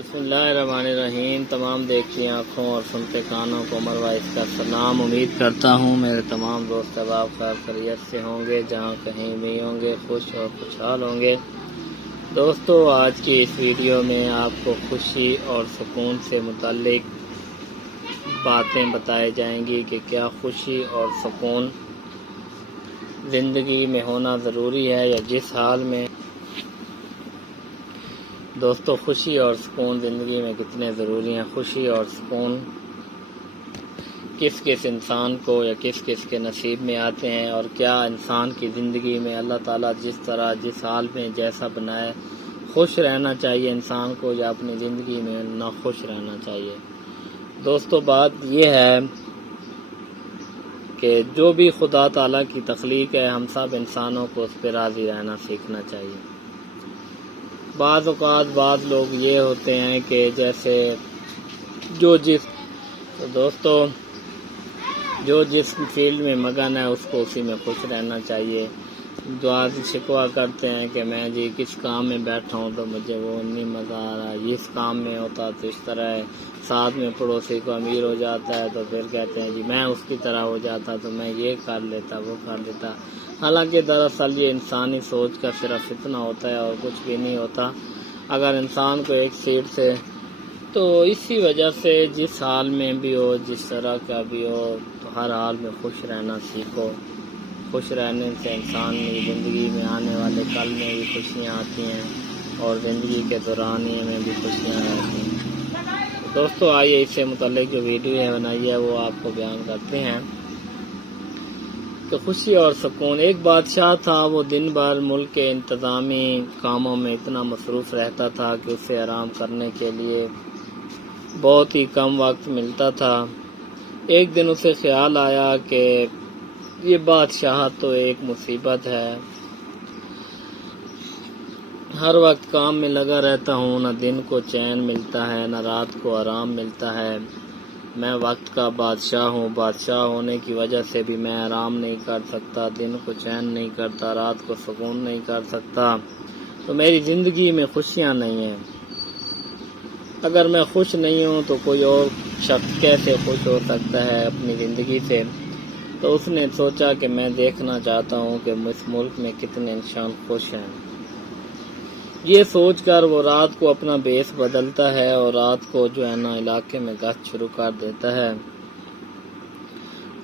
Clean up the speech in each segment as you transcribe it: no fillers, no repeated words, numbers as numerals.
بسم اللہ الرحمن الرحیم۔ تمام دیکھتی آنکھوں اور سنتے کانوں کو عمر وائس کا سلام۔ امید کرتا ہوں میرے تمام دوست احباب خیر خیریت سے ہوں گے، جہاں کہیں بھی ہوں گے خوش اور خوشحال ہوں گے۔ دوستو، آج کی اس ویڈیو میں آپ کو خوشی اور سکون سے متعلق باتیں بتائی جائیں گی کہ کیا خوشی اور سکون زندگی میں ہونا ضروری ہے، یا جس حال میں دوستو خوشی اور سکون زندگی میں کتنے ضروری ہیں۔ خوشی اور سکون کس کس انسان کو یا کس کس کے نصیب میں آتے ہیں، اور کیا انسان کی زندگی میں اللہ تعالیٰ جس طرح جس حال میں جیسا بنائے خوش رہنا چاہیے انسان کو، یا اپنی زندگی میں ناخوش رہنا چاہیے۔ دوستو، بات یہ ہے کہ جو بھی خدا تعالیٰ کی تخلیق ہے، ہم سب انسانوں کو اس پہ راضی رہنا سیکھنا چاہیے۔ بعض اوقات بعض لوگ یہ ہوتے ہیں کہ جیسے جو جس فیلڈ میں مگن ہے اس کو اسی میں خوش رہنا چاہیے۔ دعا شکوہ کرتے ہیں کہ میں کس کام میں بیٹھا ہوں تو مجھے وہ نہیں مزہ آ رہا، اس کام میں ہوتا تو اس طرح ہے، ساتھ میں پڑوسی کو امیر ہو جاتا ہے تو پھر کہتے ہیں میں اس کی طرح ہو جاتا تو میں یہ کر لیتا وہ کر لیتا۔ حالانکہ دراصل یہ انسانی سوچ کا صرف فتنہ ہوتا ہے اور کچھ بھی نہیں ہوتا۔ اگر انسان کو ایک سیٹ سے تو اسی وجہ سے جس حال میں بھی ہو، جس طرح کا بھی ہو، تو ہر حال میں خوش رہنا سیکھو۔ خوش رہنے سے انسان کی زندگی میں آنے والے کل میں بھی خوشیاں آتی ہیں، اور زندگی کے دورانیے میں بھی خوشیاں آتی ہیں۔ دوستو، آئیے اس سے متعلق جو ویڈیو ہے بنائی ہے وہ آپ کو بیان کرتے ہیں کہ خوشی اور سکون۔ ایک بادشاہ تھا، وہ دن بھر ملک کے انتظامی کاموں میں اتنا مصروف رہتا تھا کہ اسے آرام کرنے کے لیے بہت ہی کم وقت ملتا تھا۔ ایک دن اسے خیال آیا کہ یہ بادشاہ تو ایک مصیبت ہے، ہر وقت کام میں لگا رہتا ہوں، نہ دن کو چین ملتا ہے نہ رات کو آرام ملتا ہے۔ میں وقت کا بادشاہ ہوں، بادشاہ ہونے کی وجہ سے بھی میں آرام نہیں کر سکتا، دن کو چین نہیں کرتا، رات کو سکون نہیں کر سکتا، تو میری زندگی میں خوشیاں نہیں ہیں۔ اگر میں خوش نہیں ہوں تو کوئی اور شخص کیسے خوش ہو سکتا ہے اپنی زندگی سے؟ تو اس نے سوچا کہ میں دیکھنا چاہتا ہوں کہ اس ملک میں کتنے انسان خوش ہیں۔ یہ سوچ کر وہ رات کو اپنا بیس بدلتا ہے اور رات کو علاقے میں گشت شروع کر دیتا ہے،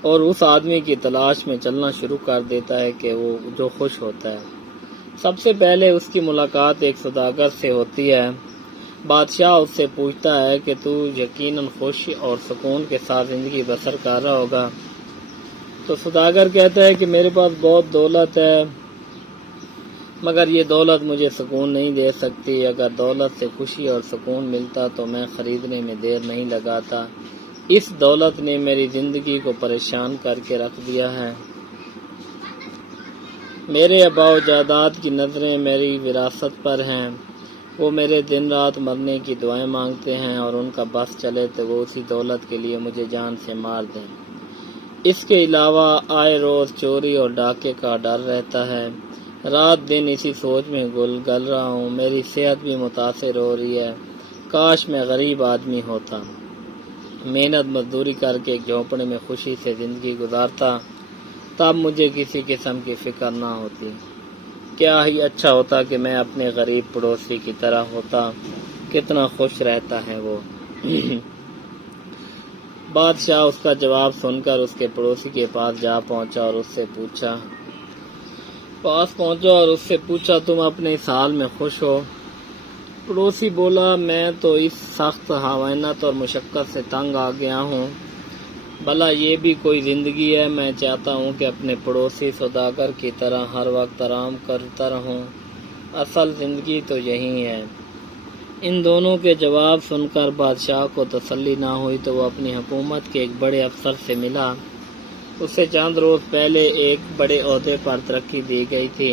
اور اس آدمی کی تلاش میں چلنا شروع کر دیتا ہے کہ وہ جو خوش ہوتا ہے۔ سب سے پہلے اس کی ملاقات ایک سوداگر سے ہوتی ہے۔ بادشاہ اس سے پوچھتا ہے کہ تو یقیناً خوش اور سکون کے ساتھ زندگی بسر کر رہا ہوگا۔ تو سوداگر کہتا ہے کہ میرے پاس بہت دولت ہے، مگر یہ دولت مجھے سکون نہیں دے سکتی۔ اگر دولت سے خوشی اور سکون ملتا تو میں خریدنے میں دیر نہیں لگاتا۔ اس دولت نے میری زندگی کو پریشان کر کے رکھ دیا ہے۔ میرے آباء و اجداد کی نظریں میری وراثت پر ہیں، وہ میرے دن رات مرنے کی دعائیں مانگتے ہیں، اور ان کا بس چلے تو وہ اسی دولت کے لیے مجھے جان سے مار دیں۔ اس کے علاوہ آئے روز چوری اور ڈاکے کا ڈر رہتا ہے۔ رات دن اسی سوچ میں گل رہا ہوں، میری صحت بھی متاثر ہو رہی ہے۔ کاش میں غریب آدمی ہوتا، محنت مزدوری کر کے ایک جھونپڑے میں خوشی سے زندگی گزارتا، تب مجھے کسی قسم کی فکر نہ ہوتی۔ کیا ہی اچھا ہوتا کہ میں اپنے غریب پڑوسی کی طرح ہوتا، کتنا خوش رہتا ہے وہ۔ بادشاہ اس کا جواب سن کر اس کے پڑوسی کے پاس جا پہنچا اور اس سے پوچھا تم اپنے اس حال میں خوش ہو؟ پڑوسی بولا میں تو اس سخت حوانت اور مشقت سے تنگ آ گیا ہوں، بھلا یہ بھی کوئی زندگی ہے؟ میں چاہتا ہوں کہ اپنے پڑوسی سوداگر کی طرح ہر وقت آرام کرتا رہوں، اصل زندگی تو یہی ہے۔ ان دونوں کے جواب سن کر بادشاہ کو تسلی نہ ہوئی تو وہ اپنی حکومت کے ایک بڑے افسر سے ملا۔ اسے چند روز پہلے ایک بڑے عہدے پر ترقی دی گئی تھی۔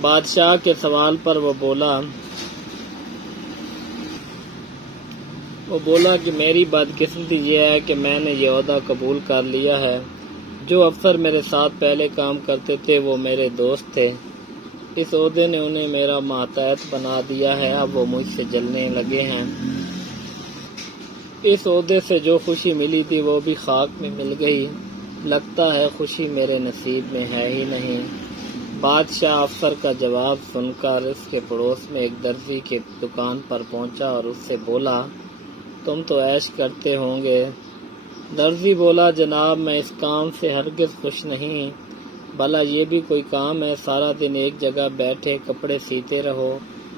بادشاہ کے سوال پر وہ بولا کہ میری بدقسمتی یہ ہے کہ میں نے یہ عہدہ قبول کر لیا ہے۔ جو افسر میرے ساتھ پہلے کام کرتے تھے وہ میرے دوست تھے، اس عہدے نے انہیں میرا ماتحت بنا دیا ہے، اب وہ مجھ سے جلنے لگے ہیں۔ اس عہدے سے جو خوشی ملی تھی وہ بھی خاک میں مل گئی، لگتا ہے خوشی میرے نصیب میں ہے ہی نہیں۔ بادشاہ افسر کا جواب سن کر اس کے پڑوس میں ایک درزی کی دکان پر پہنچا اور اس سے بولا، تم تو عیش کرتے ہوں گے۔ درزی بولا، جناب میں اس کام سے ہرگز خوش نہیں، بھلا یہ بھی کوئی کام ہے؟ سارا دن ایک جگہ بیٹھے کپڑے سیتے رہو،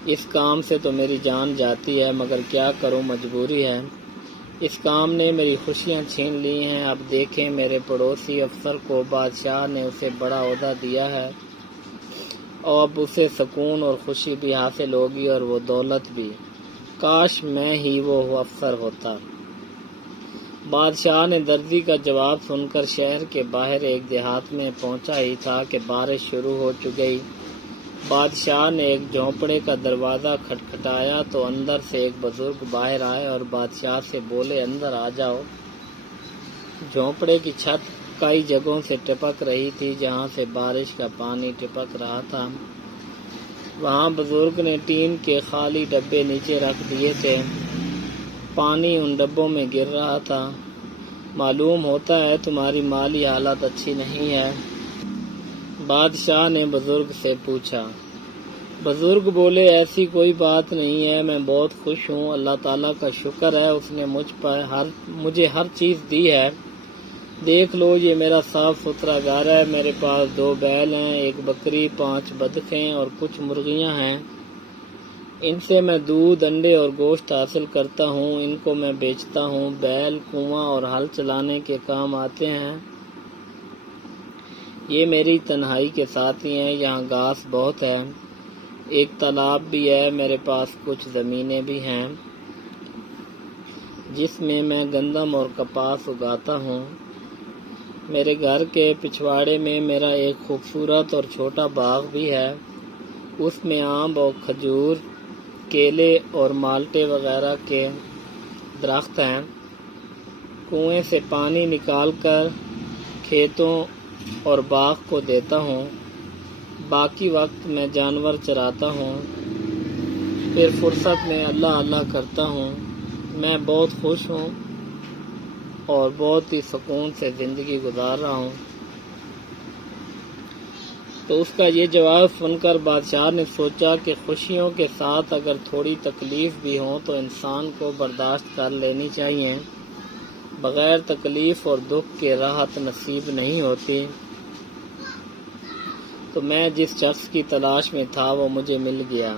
اس کام سے تو میری جان جاتی ہے، مگر کیا کروں، مجبوری ہے۔ اس کام نے میری خوشیاں چھین لی ہیں۔ اب دیکھیں، میرے پڑوسی افسر کو بادشاہ نے اسے بڑا عہدہ دیا ہے، اور اب اسے سکون اور خوشی بھی حاصل ہوگی اور وہ دولت بھی۔ کاش میں ہی وہ افسر ہوتا۔ بادشاہ نے درزی کا جواب سن کر شہر کے باہر ایک دیہات میں پہنچا ہی تھا کہ بارش شروع ہو چکی۔ بادشاہ نے ایک جھونپڑے کا دروازہ کھٹکھٹایا تو اندر سے ایک بزرگ باہر آئے اور بادشاہ سے بولے، اندر آ جاؤ۔ جھونپڑے کی چھت کئی جگہوں سے ٹپک رہی تھی، جہاں سے بارش کا پانی ٹپک رہا تھا۔ وہاں بزرگ نے ٹین کے خالی ڈبے نیچے رکھ دیے تھے، پانی ان ڈبوں میں گر رہا تھا۔ معلوم ہوتا ہے تمہاری مالی حالت اچھی نہیں ہے، بادشاہ نے بزرگ سے پوچھا۔ بزرگ بولے، ایسی کوئی بات نہیں ہے، میں بہت خوش ہوں، اللہ تعالیٰ کا شکر ہے، اس نے مجھے ہر چیز دی ہے۔ دیکھ لو، یہ میرا صاف ستھرا گھر ہے، میرے پاس 2 بیل ہیں، 1 بکری، 5 بطخیں اور کچھ مرغیاں ہیں۔ ان سے میں دودھ، انڈے اور گوشت حاصل کرتا ہوں، ان کو میں بیچتا ہوں۔ بیل کنواں اور ہل چلانے کے کام آتے ہیں۔ یہ میری تنہائی کے ساتھی ہیں، یہاں گھاس بہت ہے، ایک تالاب بھی ہے، میرے پاس کچھ زمینیں بھی ہیں جس میں میں گندم اور کپاس اگاتا ہوں۔ میرے گھر کے پچھواڑے میں میرا ایک خوبصورت اور چھوٹا باغ بھی ہے، اس میں آم اور کھجور، کیلے اور مالٹے وغیرہ کے درخت ہیں۔ کنویں سے پانی نکال کر کھیتوں اور باغ کو دیتا ہوں، باقی وقت میں جانور چراتا ہوں، پھر فرصت میں اللہ اللہ کرتا ہوں۔ میں بہت خوش ہوں اور بہت ہی سکون سے زندگی گزار رہا ہوں۔ تو اس کا یہ جواب سن کر بادشاہ نے سوچا کہ خوشیوں کے ساتھ اگر تھوڑی تکلیف بھی ہو تو انسان کو برداشت کر لینی چاہیے، بغیر تکلیف اور دکھ کے راحت نصیب نہیں ہوتی۔ تو میں جس شخص کی تلاش میں تھا وہ مجھے مل گیا۔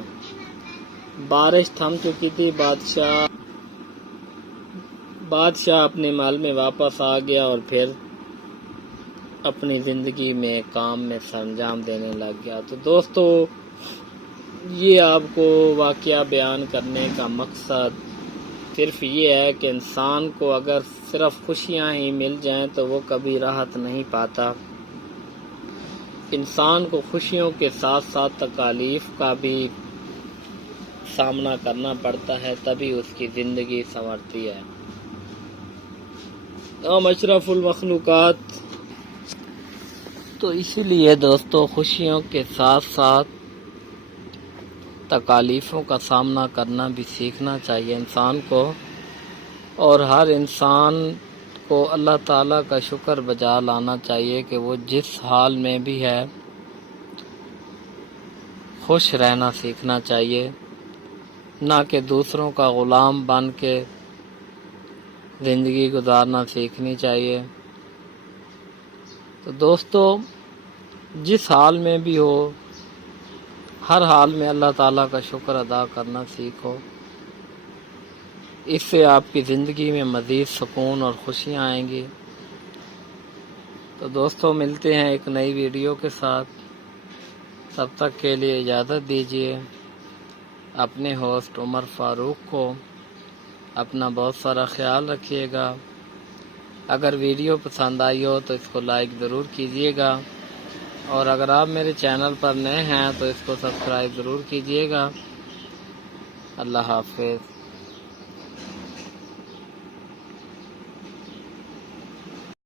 بارش تھم چکی تھی، بادشاہ اپنے محل میں واپس آ گیا اور پھر اپنی زندگی میں کام میں سرانجام دینے لگ گیا۔ تو دوستو، یہ آپ کو واقعہ بیان کرنے کا مقصد صرف یہ ہے کہ انسان کو اگر صرف خوشیاں ہی مل جائیں تو وہ کبھی راحت نہیں پاتا۔ انسان کو خوشیوں کے ساتھ ساتھ تکالیف کا بھی سامنا کرنا پڑتا ہے، تبھی اس کی زندگی سنورتی ہے۔ ہم اشرف المخلوقات، تو اسی لیے دوستو خوشیوں کے ساتھ ساتھ تکالیفوں کا سامنا کرنا بھی سیکھنا چاہیے انسان کو، اور ہر انسان کو اللہ تعالیٰ کا شکر بجا لانا چاہیے کہ وہ جس حال میں بھی ہے خوش رہنا سیکھنا چاہیے، نہ کہ دوسروں کا غلام بن کے زندگی گزارنا سیکھنی چاہیے۔ تو دوستو، جس حال میں بھی ہو، ہر حال میں اللہ تعالیٰ کا شکر ادا کرنا سیکھو، اس سے آپ کی زندگی میں مزید سکون اور خوشیاں آئیں گی۔ تو دوستو، ملتے ہیں ایک نئی ویڈیو کے ساتھ، تب تک کے لیے اجازت دیجیے۔ اپنے ہوسٹ عمر فاروق کو اپنا بہت سارا خیال رکھیے گا۔ اگر ویڈیو پسند آئی ہو تو اس کو لائک ضرور کیجیے گا، اور اگر آپ میرے چینل پر نئے ہیں تو اس کو سبسکرائب ضرور کیجیے گا۔ اللہ حافظ۔